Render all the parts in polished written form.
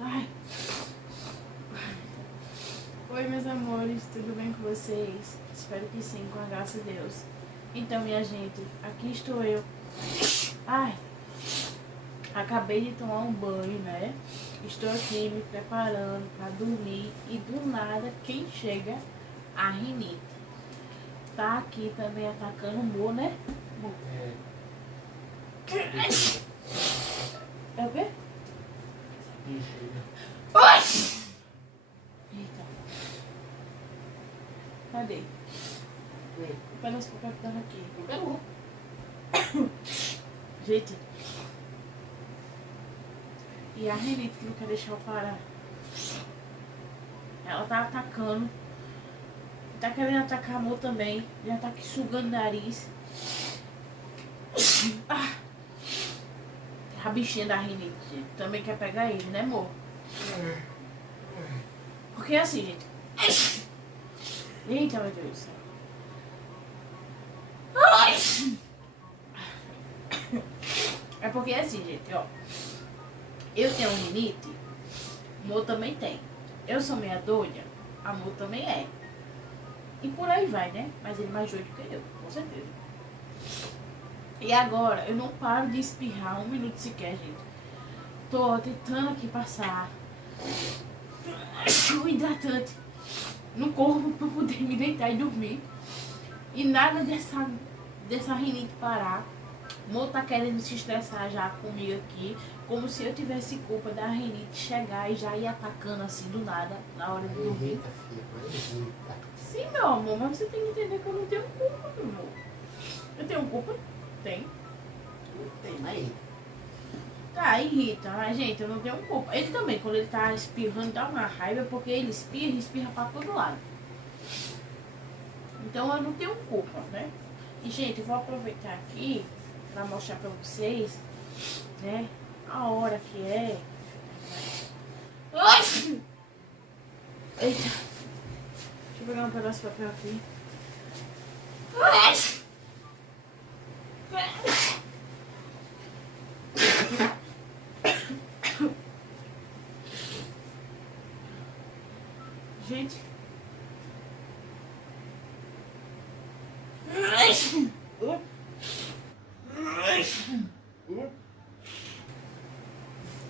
Ai. Oi, meus amores, tudo bem com vocês? Espero que sim, com a graça de Deus. Então, minha gente, aqui estou eu. Ai, acabei de tomar um banho, né? Estou aqui me preparando para dormir e do nada, quem chega? A rinite. Tá aqui também atacando o Mo, né? É o quê? Oi! Eita. Cadê? O pedaço que eu quero dar aqui. Gente. E a rinite que não quer deixar eu parar. Ela tá atacando. Tá querendo atacar a Mo também. Já tá aqui sugando o nariz. A bichinha da rinite, gente, também quer pegar ele, né, amor? Porque é assim, gente. Eita, meu Deus do céu. É porque é assim, gente, ó. Eu tenho rinite, o Mo também tem. Eu sou meia doida, a Mo também é. E por aí vai, né? Mas ele é mais doido que eu, com certeza. E agora, eu não paro de espirrar um minuto sequer, gente. Tô tentando aqui passar o hidratante no corpo pra poder me deitar e dormir. E nada dessa rinite parar. O Mo tá querendo se estressar já comigo aqui, como se eu tivesse culpa da rinite chegar e já ir atacando assim do nada, na hora de dormir. Sim, meu amor, mas você tem que entender que eu não tenho culpa, meu amor. Eu tenho culpa? Tem. Tem, mas Tá, irrita, mas gente, eu não tenho culpa. Ele também, quando ele tá espirrando, dá uma raiva, porque ele espirra e espirra pra todo lado. Então eu não tenho culpa, né? E, gente, eu vou aproveitar aqui pra mostrar pra vocês, né, a hora que é. Ai! Eita. Deixa eu pegar um pedaço de papel aqui. Ai! Gente.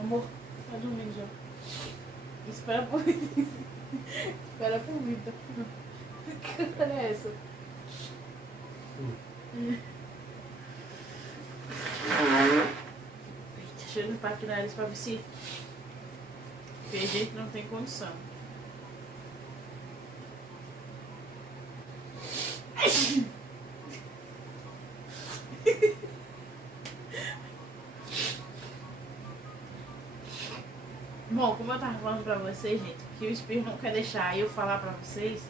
Amor, tá dormindo já. Espera por mim. Espera por mim, tá? Que cara é essa? Deixa eu limpar aqui na nariz pra ver se... Porque a gente não tem condição. Bom, como eu tava falando pra vocês, gente, que o espirro não quer deixar eu falar pra vocês.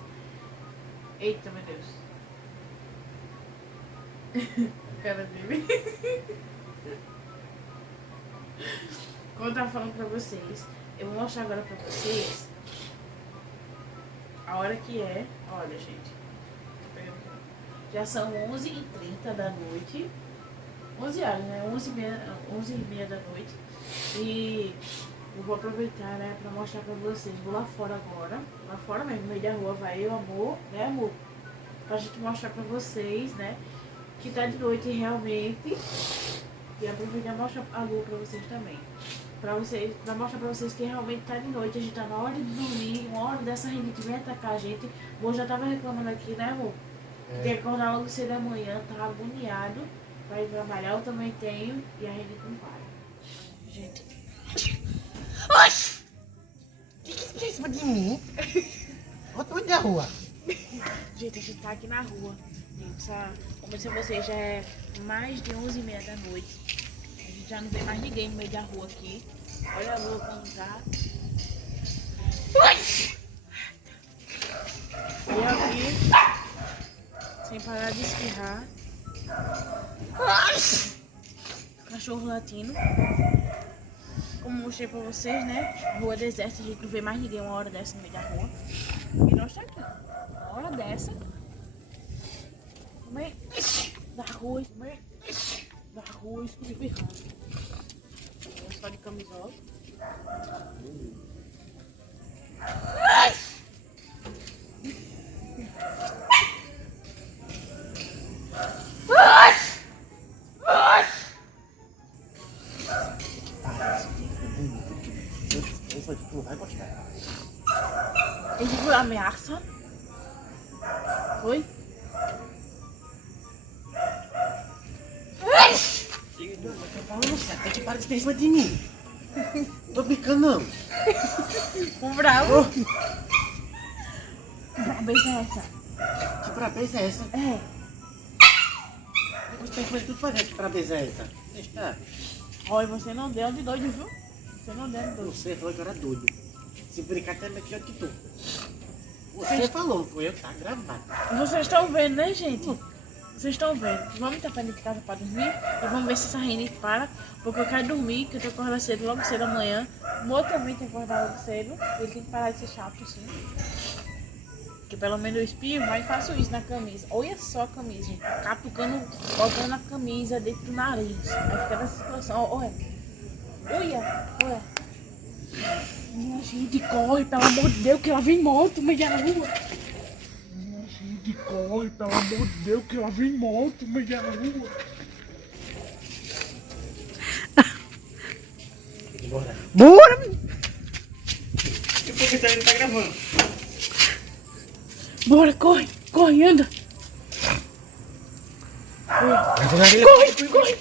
Eita, meu Deus. A cara dele. Como eu tava falando pra vocês, eu vou mostrar agora pra vocês a hora que é. Olha, gente. Já são 11h30 da noite. 11 horas, né? 11h30 da noite. E eu vou aproveitar, né, pra mostrar pra vocês. Vou lá fora agora. Lá fora mesmo, no meio da rua, vai eu, amor, né, amor? Pra gente mostrar pra vocês, né, que tá de noite realmente. E aproveitar e mostrar a lua pra vocês também. Pra mostrar pra vocês que realmente tá de noite. A gente tá na hora de dormir. Uma hora dessa rinite vem atacar a gente. O amor já tava reclamando aqui, né, amor? Tem que acordar logo cedo da manhã, tá agoniado. Vai trabalhar, eu também tenho. E a rinite não para. Gente. oxi! O que você fez em cima de mim? Olha o tamanho da rua. Gente, a gente tá aqui na rua. Como eu disse a vocês, já é mais de 11h30 da noite. A gente já não vê mais ninguém no meio da rua aqui. Olha a lua como tá. E aqui, sem parar de espirrar. Cachorro latindo. Como mostrei pra vocês, né? Rua deserta, a gente não vê mais ninguém uma hora dessa no meio da rua. E nós tá aqui. Uma hora dessa. No meio da rua, no meio da rua espirrando. Eu só de camisola. Tu não vai gostar. Ele foi ameaça? Foi? Eu tô falando sério, até que para de ter em cima de mim. Não tô brincando, não. Um bravo. Que brabeza é essa? Que brabeza é essa? É. Você tá em cima de tudo fazer. Que brabeza é essa? Deixa. Olha, você não deu de doido, viu? Você não deu de doido. Você falou que eu era doido. Se brincar até é pior que tu. Você falou, não foi eu, tá gravado. Vocês estão vendo, né, gente? Vocês estão vendo. Vamos estar pra dentro de casa pra dormir e vamos ver se essa rinite para. Porque eu quero dormir, que eu tô acordando cedo, logo cedo amanhã. O Mo também tem que acordar logo cedo. Ele tem que parar de ser chato, assim. Que pelo menos eu espio, mas faço isso na camisa. Olha só a camisa, gente. Catucando, botando a camisa dentro do nariz. Aí fica nessa situação. Olha. Olha. Minha gente, corre, pelo amor de Deus, que ela vem moto, meia rua. Minha gente, corre, pelo amor de Deus, que ela vem moto, meia rua. Bora. Bora! E por que você ainda tá gravando? Bora, corre, anda. Corre. Corre.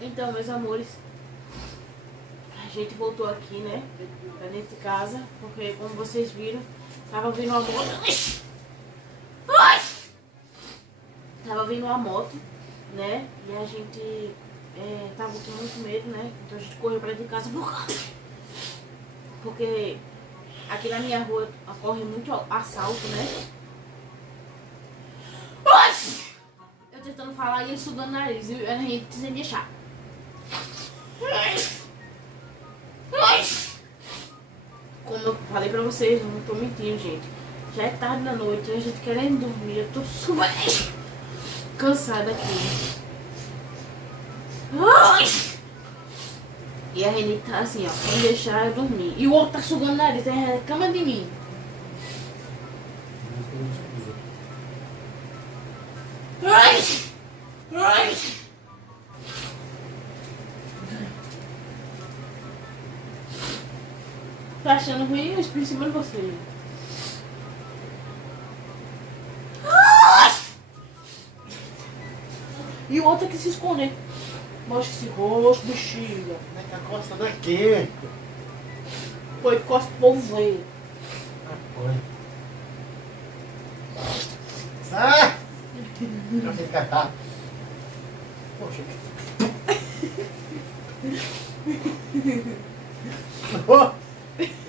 Então, meus amores, a gente voltou aqui, né, pra dentro de casa, porque como vocês viram, tava vindo uma moto. Tava vindo uma moto, né, e a gente tava com muito medo, né, então a gente correu pra dentro de casa porque aqui na minha rua ocorre muito assalto, né. Eu tentando falar e ele sugando o nariz, e a gente sem deixar. Como eu falei pra vocês, eu não tô mentindo, gente. Já é tarde da noite, a gente querendo dormir, eu tô super cansada aqui. E a Renita tá assim, ó, sem deixar eu dormir. E o outro tá sugando o nariz, reclama de mim. Tá achando ruim? Eu espirro em cima de você. E o outro aqui se esconder. Mostra esse rosto, bexiga. Como é que a costa daqui? Foi costa pro povo ver. Foi. Sai! Não sei catar. Poxa.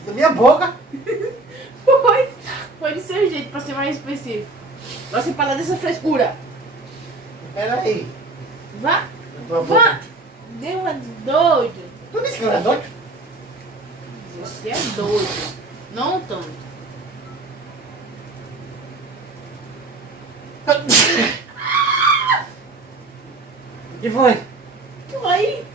Na minha boca. Foi de seu jeito, pra ser mais específico. Pra você parar dessa frescura. Pera aí. Vá. Na tua boca. Vá. Deu uma de doido. Tu disse que eu era doido? Você é doido. Não tanto. O que foi? Aí.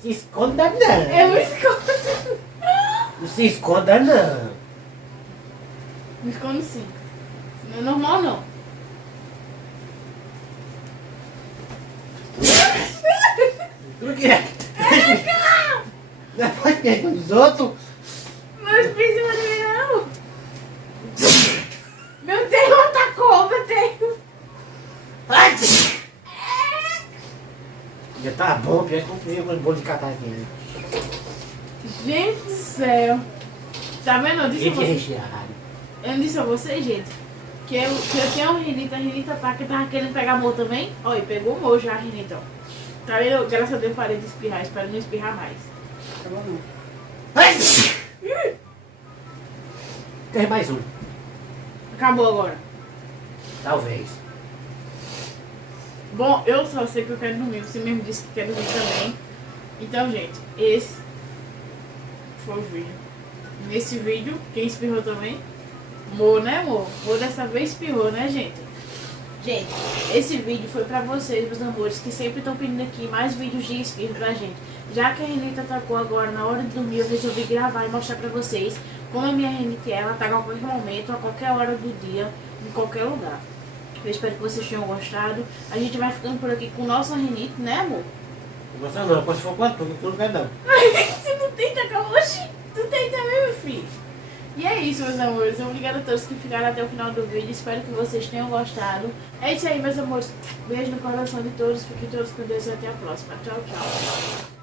Se esconda não. Eu me escondo. Não se esconda não. Me escondo sim. Não é normal não. Tudo que é. Não faz pergunta dos outros. Meus pés não de mim não. Meu Deus, atacou, meu Deus. Ai! Já tá bom, pior que eu comprei um bolo de catar aqui. Gente do céu. Tá vendo? Eu disse a Esse é vocês. recheado. Eu disse a vocês, gente, que eu tenho uma rinite. A rinite tá que tava querendo pegar amor também. Olha, pegou o já a rinite, ó. Tá vendo? Graças a Deus parei de espirrar. Espero não espirrar mais. Ai! Tem mais um. Acabou agora. Talvez. Bom, eu só sei que eu quero dormir. Você mesmo disse que quer dormir também. Então, gente, esse foi o vídeo. Nesse vídeo, quem espirrou também? Mo, né, Mo? Mo dessa vez espirrou, né, gente? Gente, esse vídeo foi pra vocês, meus amores, que sempre estão pedindo aqui mais vídeos de espirro pra gente. Já que a Renita atacou agora, na hora de dormir, eu resolvi gravar e mostrar pra vocês como a minha Renita ela ataca a qualquer momento, a qualquer hora do dia, em qualquer lugar. Eu espero que vocês tenham gostado. A gente vai ficando por aqui com nossa Renita, né, amor? Não gosta não, depois se for com tudo vai dar. Você não tenta, Oxi, tu tenta mesmo, filho. E é isso, meus amores. Obrigada a todos que ficaram até o final do vídeo. Espero que vocês tenham gostado. É isso aí, meus amores. Beijo no coração de todos. Fiquem todos com Deus e até a próxima. Tchau, tchau.